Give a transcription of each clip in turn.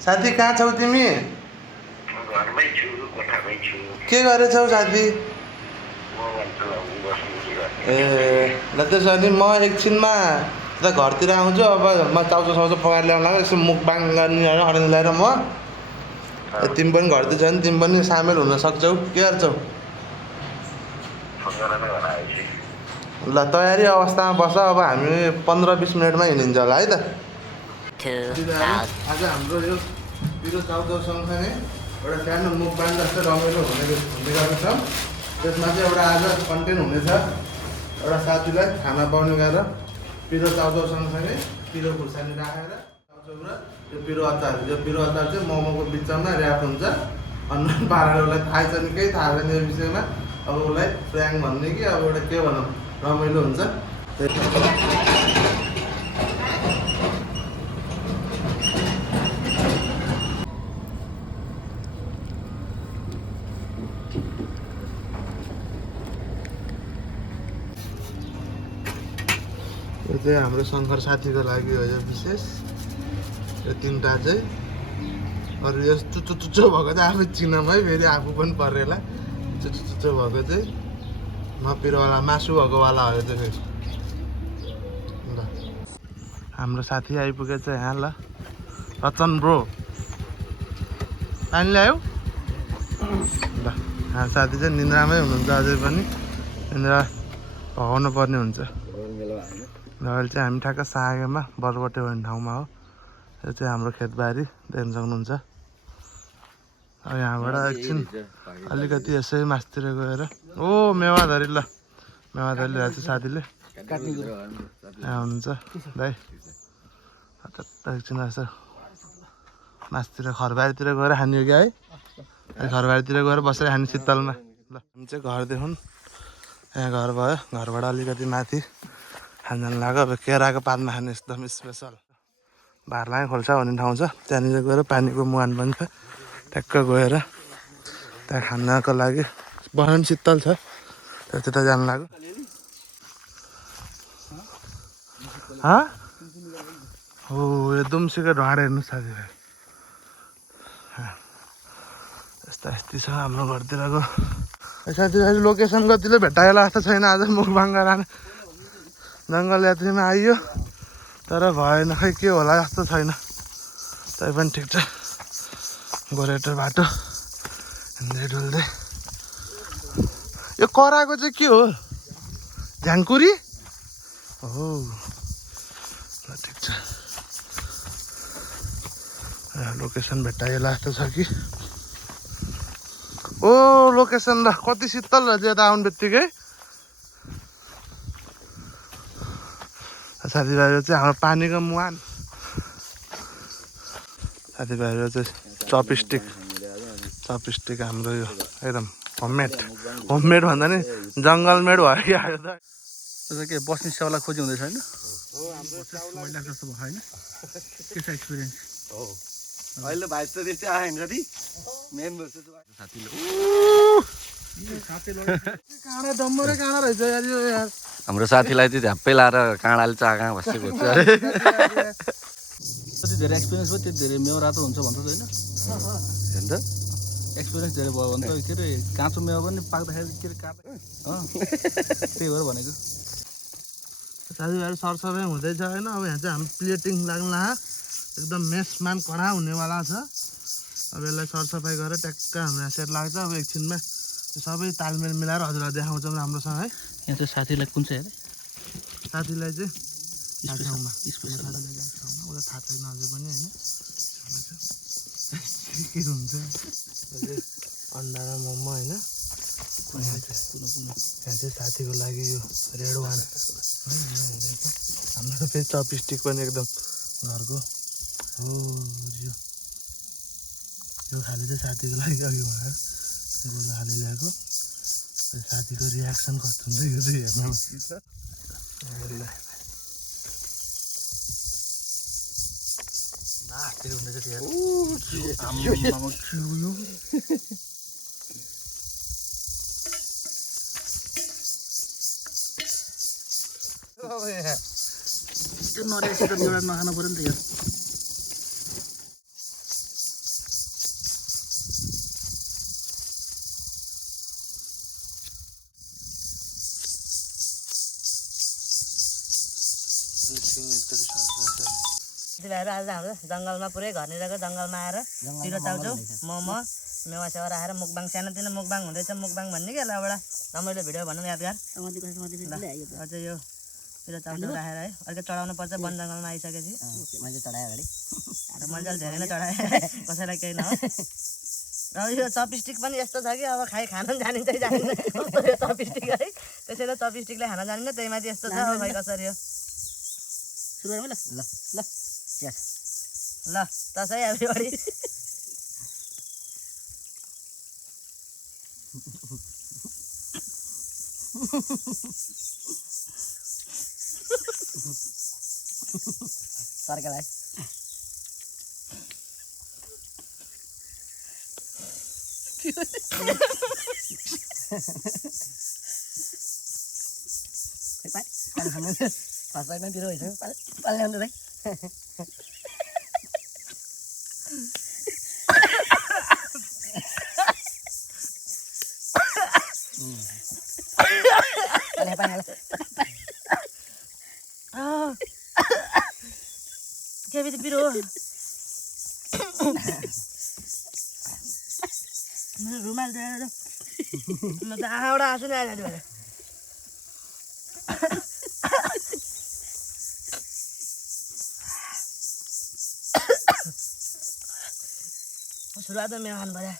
साथी कहाँ छौ तिमी? घरमै छु, कोठामै छु। के गरेछौ साथी? ए ल त्यसो भने म एकछिनमा त घरतिर आउँछु। अब म चाउचाउ साउचाउ पकाएर ल्याउनु लाग्यो। यसो मुखबाङ गर्ने अरेन्ज ल्याएर म तिमी पनि घरतिर छ भने तिमी पनि सामेल हुन सक्छौ। के गर्छौ? ल तयारी अवस्थामा बस। अब हामी 15-20 मिनटमा हिँडिन्छ होला है त। आज हाम्रो यो पिरो चाउचाउ सँगसँगै एउटा सानो मुखबाङ जस्तो रमाइलो हुने गरेको छ। त्यसमा चाहिँ एउटा आज कन्टेन्ट हुनेछ। एउटा साथीलाई खाना पाउने गएर पिरो चाउचाउ सँगसँगै पिरो खुर्सानी राखेर चाउचाउ र यो पिरो अचार। यो पिरो अचार चाहिँ मोमोको बिचमा ऱ्याप हुन्छ। अनुहार पाराले उसलाई थाहै छैन, केही थाहा छैन यो विषयमा। अब उसलाई प्र्याङ भन्ने कि अब एउटा के भनौँ रमाइलो हुन्छ। यो चाहिँ हाम्रो शङ्कर साथीको लागि हो यो विशेष। यो तिनवटा चाहिँ अरू यो चुचो भएको चाहिँ आफै चिनाम है। फेरि आफू पनि परेला चुचो भएको चाहिँ नपिरोवाला मासु भएकोवाला हो यो चाहिँ फेरि। ल हाम्रो साथी आइपुगेछ यहाँ। ल रचन ब्रो पानी ल्यायो? ल हाम्रो साथी चाहिँ निन्द्रामै हुनुहुन्छ अझै पनि। निन्द्रा भगाउनु पर्ने हुन्छ। र अहिले चाहिँ हामी ठ्याक्क सागेमा बरबटे भन्ने ठाउँमा हो। यो चाहिँ हाम्रो खेतबारी देख्न सक्नुहुन्छ। अब यहाँबाट एकछिन अलिकति यसै मासतिर गएर ओ मेवाधरी। ल मेवाधरी ल्याएको छ साथीले। यहाँ हुनुहुन्छ दाइ। एकछिन यसो मासतिर घरबारीतिर गएर खाने हो क्या है? घरबारीतिर गएर बसेर खाने शीतलमा। ल हामी चाहिँ घरदेखि यहाँ घर भयो। घरबाट अलिकति माथि खानजान लाग्यो। अब केराको पातमा खाने एकदम स्पेसल भार्लाङ खोल्सा भन्ने ठाउँ छ। त्यहाँनिर गएर पानीको मुहान पनि छ। ट्याक्क गएर त्यहाँ खानको लागि बगान शीतल छ। त्यता जानु लाग्यो। हो यो दुम्सीको ढाड हेर्नु साथीभाइ। यस्ता छ हाम्रो घरतिरको। साथीभाइ लोकेसन कतिले भेटाएला जस्तो छैन। आज मुखबाङ गरेर जङ्गल यात्रीमा आइयो तर भएन। खै के होला जस्तो छैन। तै पनि ठिक छ। गोरेटो बाटो हिँड्दै डुल्दै। यो कराको चाहिँ के हो? झ्याङकुरी हो। ल ठिक छ। लोकेसन भेटाइएला जस्तो छ कि। ओ लोकेसन ल कति शीतल रहेछ यता आउनु बित्तिकै। साथीभाइहरू चाहिँ हाम्रो पानीको मुहान। साथीभाइहरू चाहिँ चपस्टिक हाम्रो यो एकदम होममेड भन्दा नि जङ्गलमेड भयो कि आयो त। के बस्ने सेवालाई खोजी हुँदैछ होइन? जस्तो भयो होइन? के छ एक्सपिरियन्स? हो अहिले भाइ त त्यस्तै आएन साथी। मेन काँडा डम्बरै काँडा रहेछ यार यो यार। हाम्रो साथीलाई चाहिँ झ्याप्पै लाएर काँडाले कहाँ बसेको छ अरे। जति धेरै एक्सपिरियन्स भयो त्यति धेरै मेवा रातो हुन्छ भन्छ होइन? हेर्नु त एक्सपिरियन्स धेरै भयो भने त के अरे काँचो मेवा पनि पाक्दाखेरि के अरे काट्छ। त्यही भएर भनेको। साथीभाइहरू सरसफाइ हुँदैछ होइन? अब यहाँ चाहिँ हामी प्लेटिङ लाग्नु लाग्यो। एकदम मेसमान कडा हुनेवाला छ। अब यसलाई सरसफाइ गरेर ट्याक्क हाम्रो यहाँ सेट लाग्छ। अब एकछिनमा सबै तालमेल मिलाएर हजुरलाई देखाउँछौँ राम्रोसँग है। यहाँ चाहिँ साथीलाई कुन चाहिँ अरे? साथीलाई चाहिँ ठाउँमा उसलाई थाहा छैन अझै पनि होइन? के हुन्छ अन्डा र मोमो होइन? यहाँ चाहिँ साथीको लागि यो रेड वान हाम्रो फेरि चपस्टिक पनि एकदम घरको हो। यो खाले चाहिँ साथीको लागि अघि भएर गोलो खाले ल्याएको। साथीको रियाक्सन कस्तो हुन्छ यो चाहिँ हेर्न बाँकी छ। नास्तिर हुँदैछ त्यो नरियलसित एउटा नखानु पऱ्यो नि त यार। भाइहरू आज हाम्रो जङ्गलमा पुरै घरनिरको जङ्गलमा आएर पिरो चाउचाउ मोमो मेवा सेवा राखेर मुकबाङ सानोतिनो मुकबाङ हुँदैछ मुकबाङ भन्ने क्या एउटा रमाइलो भिडियो भनौँ यादगार अझै यो पिरो चाउचाउ राखेर है अलिकति चढाउनु पर्छ वन जङ्गलमा आइसकेपछि मैले चढाएँ अगाडि मजाले धेरै नै चढाएँ कसैलाई केही नहोस् र यो चपस्टिक पनि यस्तो छ कि अब खान जानिन्छ जानिन्छ कस्तो यो चपस्टिक है त्यसैले चपस्टिकले खान जानिन्छ त्यही माथि यस्तो छ अब खै कसरी हो सुरु गरौँ ल ल ल यस ल तसै एभ्रीबडी सरकारलाई फर्स्ट बाइटमा पिरो भइसक्यो पाल्ने अन्त भाइ के बित्ति पिरो रुमाल दिएर म त आँखाबाट आँसु नै आइरहेको थियो सुरुवात मेरो खानु पर्यो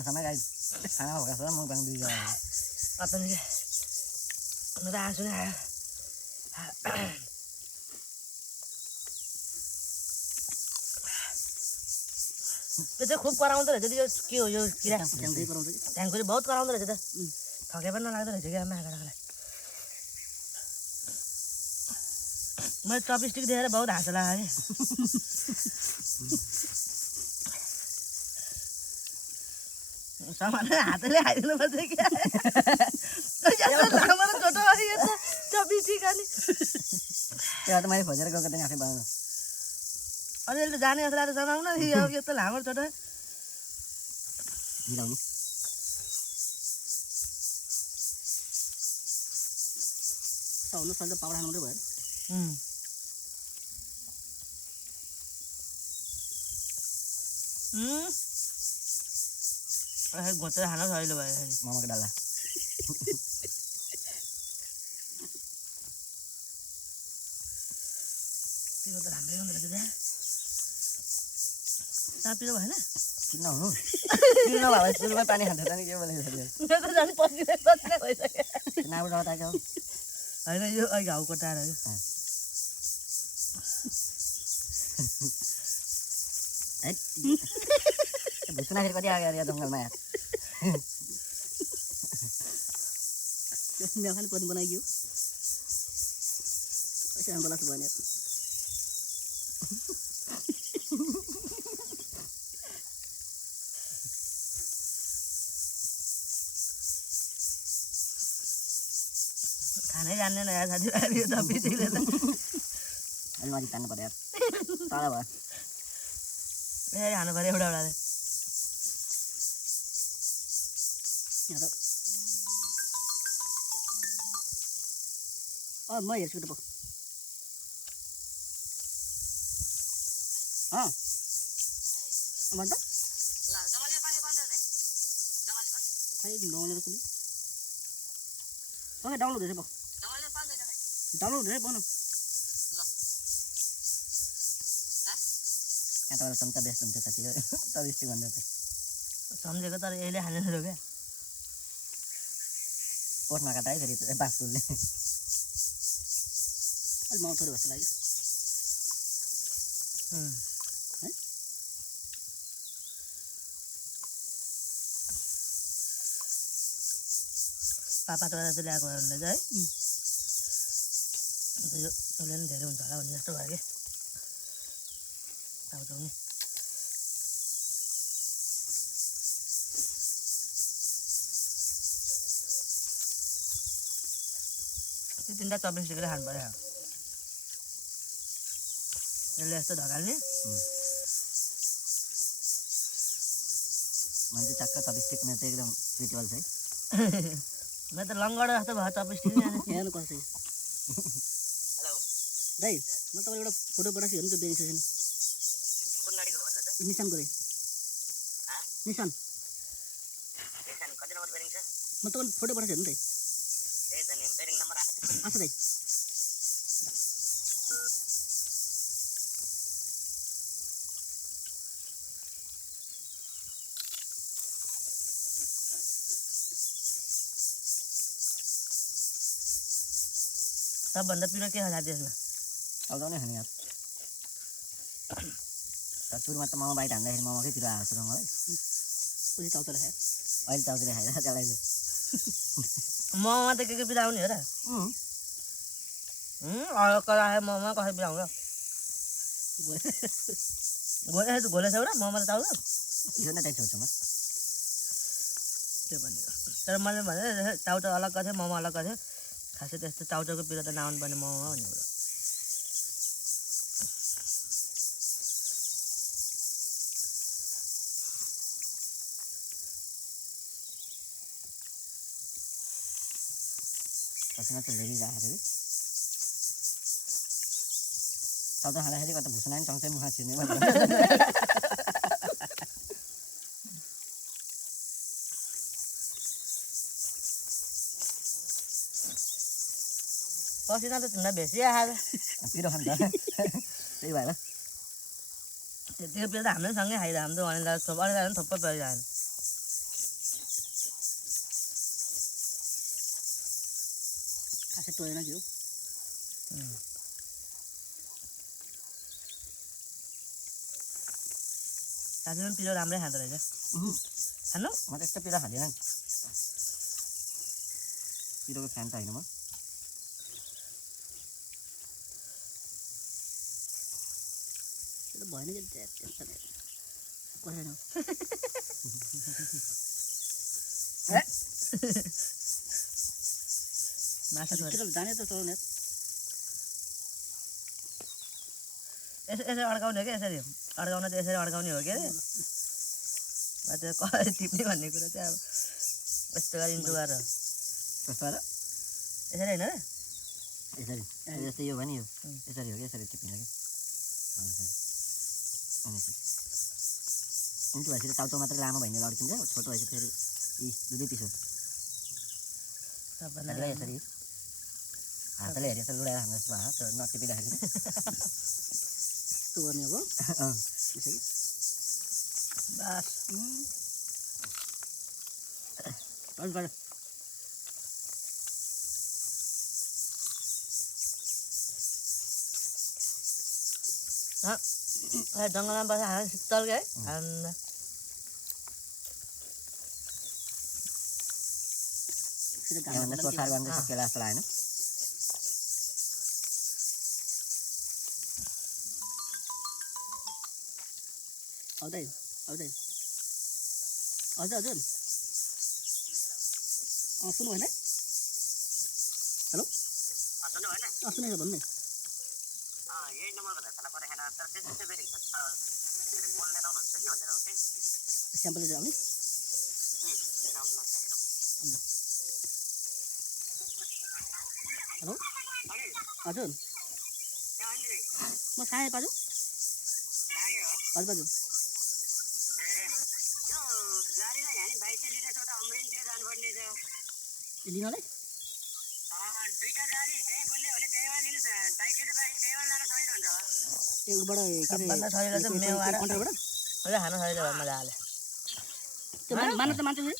समय गाई खाना भएका छ म बाङ 2 जना अपन म त आँसु नै आयो त्यो चाहिँ खुब कराउँदो रहेछ यो के हो यो किरा ढ्याङखुरी बहुत कराउँदो रहेछ त थके पनि नलाग्दो रहेछ क्या माघाडालाई मैले चपस्टिक देखेर बहुत हाँसो लाग्यो कि सामान हातले खाइदिनु पर्छ क्या छोटो चपस्टिक अनि त्यो त मैले खोजेर गएको थिएँ आफै बनाउनु अलिअलि त जाने जस्तो लाग्छ समाउन अब यस्तो लामो छोटो मिलाउनु सौनु सल्लो पाउडा खानु मात्रै भयो घोचेर खान सजिलो भयो मोमोको डल्ला पिरो त राम्रै हुँदो रहेछ त्यहाँ पिरो भएन किन हुनु किन नभए सुरुमा पानी खान्छ त नि के बोलेको छ त झन् पसिनै भइसक्यो नाबाट हटाएको होइन यो अहिले घाउ कोटाएर यो है भुसुना फेरि कति आयो यहाँ जङ्गलमा यार मेवा खाने पनि बनाइयो पैसा बोला भने खानै जान्दैन यार साथीभाइहरू यो चपस्टिकले त अलि माथि तान्नु पर्यो यार टाढा भयो ए खानु पऱ्यो एउटा एउटाले म हेर्छु त भन्छ खै डाउनलोड कुनै ओके डाउनलोड हुँदैछ डाउनलोड हुँदैछ बनाऊ काँटाबाट चम्चा बेस्ट हुन्छ साथी चबिस्टिक भन्दा त सम्झेको तर यसले खाने थियो क्या ओठ नकाटा है फेरि बाँसफुलले अलि माउथहरू जस्तो लाग्यो है पापाद्वारा चाहिँ ल्याएको हुँदै चाहिँ है अन्त यो उसले पनि धेरै हुन्छ होला भन्ने जस्तो भयो कि चाउचाउ नि त्यो 3टा चपस्टिकले खानु पर्यो यसले यस्तो ढकाल्ने मान्छे टक्क चपिस्टिक मेरो चाहिँ एकदम सुइटेबल छ है म त लङ्गडा जस्तो भयो चपिस्टिक हेर्नु कसै दाइ म तपाईँलाई एउटा फोटो पठाएको हेर्नु त बेनी छैन कुन गाडीको भन्नु त निशानको रे निशान कति नम्बर बेरिङ छ म तपाईँलाई फोटो पठाएको हेर्नु त त्यही त नि बेरिङ नम्बर आएको आछ दाइ सबभन्दा पिरो के छ साथी यसमा आउँदैन खाने यार सुरुमा त मोमो बाहिर हान्दाखेरि मोमोकै पिरो आएको छ र मलाई पछि चाउचाउ खायो अहिले चाउचाउ खाएर त्यसलाई चाहिँ मोमोमा त के पिराउने हो र करायो मोमोमा कसरी पिराउँछ घोले छ र मोमो त चाउचाउ यो नै टाइप छेउछाउमा त्यो पनि तर मैले भने चाउचाउ अलग गर्थ्यो मोमो अलग गर्थ्यो खासै त्यस्तो चाउचाउको पिरो त नआउनु पर्ने मोमोमा भन्ने कुरो पसिना चाहिँ धेरै राखेको थियो चाउचाउ खाँदाखेरि कता भुसुना नि सँगसँगै मुखमा छिर्ने पसिना त तिमीलाई बेसी आएर पिरो खान्छ त्यही भएर त्यो पिरो त हामीले सँगै खाइरह हाम्रो अनिला थोप अनिला पनि थोप्पै परिरहनु खासै टोएन कि हो साथी पनि पिरो राम्रै खाँदो रहेछ खानु म त यस्तो पिरो खाँदिनँ नि पिरोको फ्यान त होइन म भएन कि टेन्सन कसैन माछा जाने त चलाउने यसरी अड्काउने हो क्या यसरी अड्काउन त यसरी अड्काउने हो क्या त्यो कसरी टिप्ने भन्ने कुरा चाहिँ अब यस्तो गरी इन्टु गरेर कस्तो र यसरी होइन र यसरी जस्तै यो भने यो यसरी हो कि यसरी टिप्ने कि इन्टु भएपछि चाउचाउ मात्रै लामो भइने लड्किन्छ छोटो भएपछि फेरि दुई पिस हो सबभन्दा यसरी हातले हेरेर यसरी लुडाएर खानु जस्तो भयो त्यो नटिपिँदाखेरि यस्तो गर्ने अब त्यसरी बस जङ्गलमा बसेर हाल शीतल क्या है आनन्द सोसार गर्नु सकिएला जस्तो लागेन आउँदै आउँदै हजुर हजुर सुन्नु भएन हेलो सुनेको भन्नु यही नम्बरको भेट्न परेन तर त्यस्तै बेरिङ छ त्यसरी बोल्ने आउनुहुन्छ कि भनेर हो कि स्याम्पल चाहिँ आउने हेलो हजुर म साय पाजु हजुर पाजु लिनलाई ए उबाट सबभन्दा सजिलो चाहिँ मेवा र कन्ट्रोलबाट अहिले खान सजिलो भयो मजाले त्यो मान्न त मान्छ फेरि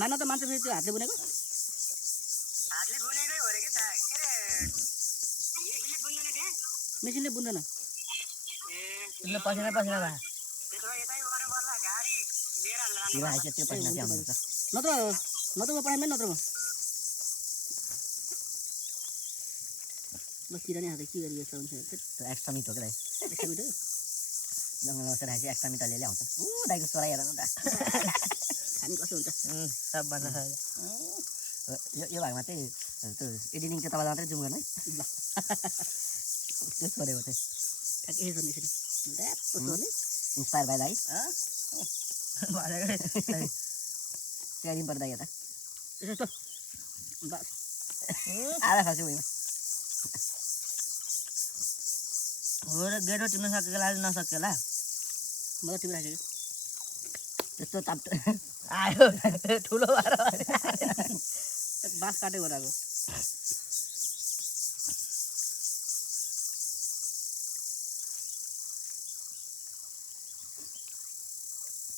मान्न त मान्छ फेरि त्यो हातले बुनेको हातले बुनेकै हो रे के यसले बुन्दैन के मेसिनले बुन्दैन तिमीले पसिना पसिना भयो त्यसो भए यतै गरे पर्ला गाडी लिएर त्यो आइसक्यो त्यो पैसा चाहिँ आउँछ नत्र म पठाइमेन नत्र म ल किरा नि हात के गरिएको छ हुन्छ त्यो एक्स्ट्रा मिट हो कि दाइ एक्स्ट्रा मिट हो जङ्गलमा बसेर खाएपछि एक्स्ट्रा मिट अलिअलि आउँछ ऊ दाइको सोरा हेर न त खाने कस्तो हुन्छ सबभन्दा सजिलो यो भागमा चाहिँ त्यो एडिटिङ चाहिँ तपाईँलाई मात्रै जुम गर्ने है ल त्यस गरेको चाहिँ ठ्याक्कै यसो यसरी इन्सपायर भएर है स्याहारिनु पर्दा यता यसो बस आधा खान्छु भुइँमा हो र गेटो टिप्न सकेको लागि नसकेला म त टिपिराखेको त्यस्तो ताप आयो ठुलो भएर बाँस काटेको रहेको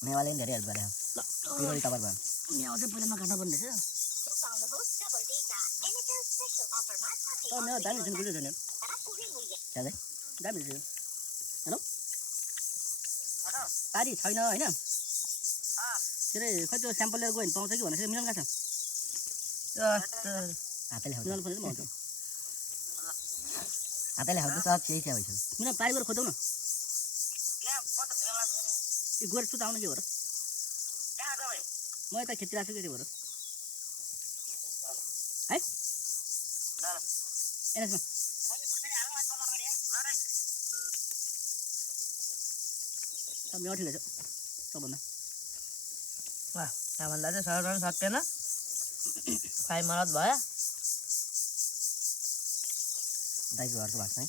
मेवाले पनि धेरै हेल्प गरे पिरोडी कभर भयो मेवा चाहिँ पहिला नकाट्नु पर्ने रहेछ मेवा दामी छ नि बुझ्यो छैन दामी छ हेलो पारी छैन होइन के अरे खै त्यो स्याम्पल लिएर गयो भने पाउँछ कि भनेर मिलन गएको छ हातले हातले हातले सब केही छ भइसक्यो मिलन पारी गएर खोजौँ न यो गोर सुत आउनु के हो र म यता खेतिरहेको छु के हो र है एनएसमा सब मेवा ठिकै छ सबभन्दा त्यहाँभन्दा चाहिँ सर्ट गर्न सकेन 5 मिनट भयो दाइको घरको भएको छ है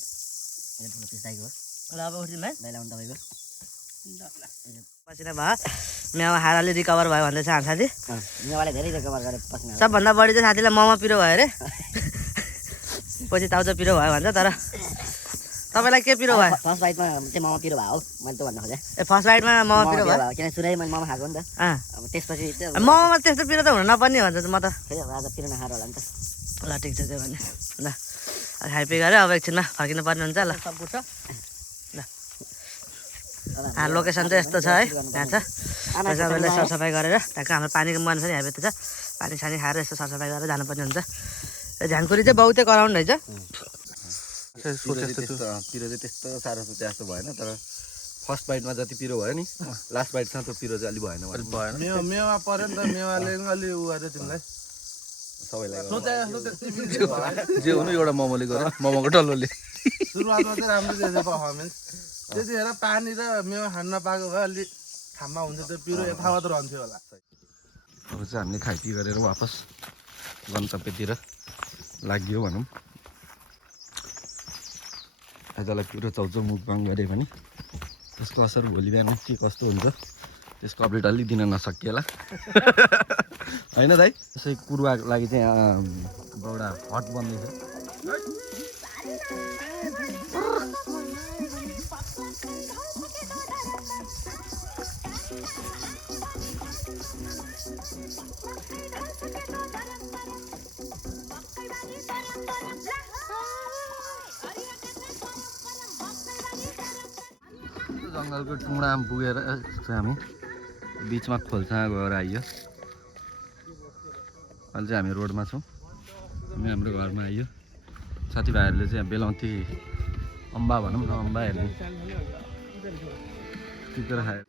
यो ठुलो पिस दाइको हो ल अब उठ्दिउँ है दाइलाई आउनु तपाईँको पसिना भयो मेवा खाएर अलि रिकभर भयो भन्दैछ हाम्रो साथी मेवाले धेरै रिकभर गरे पसिना सबभन्दा बढी चाहिँ साथीलाई मोमो पिरो भयो अरे पछि ताउजो पिरो भयो भन्छ तर तपाईँलाई के पिरो भयो फर्स्ट बाइटमा चाहिँ मोमो पिरो भयो मैले त भन्न खोजेँ ए फर्स्ट बाइटमा मोमो पिरो भयो किनकि सुरुमै मैले मोमो खाएको नि त अब त्यसपछि चाहिँ मोमोमा त्यस्तो पिरो त हुन नपर्ने भन्छ म त खै अब आज पिरो नखाएर होला नि त ल ठिक छ त्यो भने ल खाइपिई गऱ्यो अब एकछिनमा फर्किनु पर्ने हुन्छ ल सब बुझ्छ ल लोकेसन चाहिँ यस्तो छ है यहाँ छ सबैले सरसफाइ गरेर त्यहाँको हाम्रो पानीको मन छ नि हेबेत छ पानी सानी खाएर यस्तो सरसफाइ गरेर जानुपर्ने हुन्छ झ्याङकुरी चाहिँ बहुतै कराउनु रहेछ पिरो चाहिँ त्यस्तो साह्रो सोचे जस्तो भएन तर फर्स्ट बाइटमा जति पिरो भयो नि लास्ट बाइटसँग त्यो पिरो चाहिँ अलिक भएन मेवा पर्यो नि त मेवाले पनि अलि उ गर्यो तिमीलाई सबैलाई जे हुनु एउटा मोमोले गर्यो मोमोको डल्लोले सुरुवातमा चाहिँ राम्रो दिएछ पर्फर्मेन्स त्यतिखेर पानी र मेवा खान नपाएको भए अलि ठाममा हुन्थ्यो त्यो पिरो यथावत रहन्थ्यो होला अब चाहिँ हामीले खाइपी गरेर वापस गन्तव्यतिर लाग्यो भनौँ आजलाई पिरो चाउचाउ मुखबाङ गऱ्यो भने त्यसको असर भोलि बिहान के कस्तो हुन्छ त्यसको अपडेट अलिक दिन नसकिएला होइन दाइ त्यसै कुरुवाको लागि चाहिँ एउटा हट बन्दैछ जङ्गलको टुँडामा पुगेर चाहिँ हामी बिचमा खोल्सा गएर आइयो अहिले चाहिँ हामी रोडमा छौँ हामी हाम्रो घरमा आइयो साथीभाइहरूले चाहिँ बेलाउती अम्बा भनौँ न अम्बा हेर्ने टिपेर खायो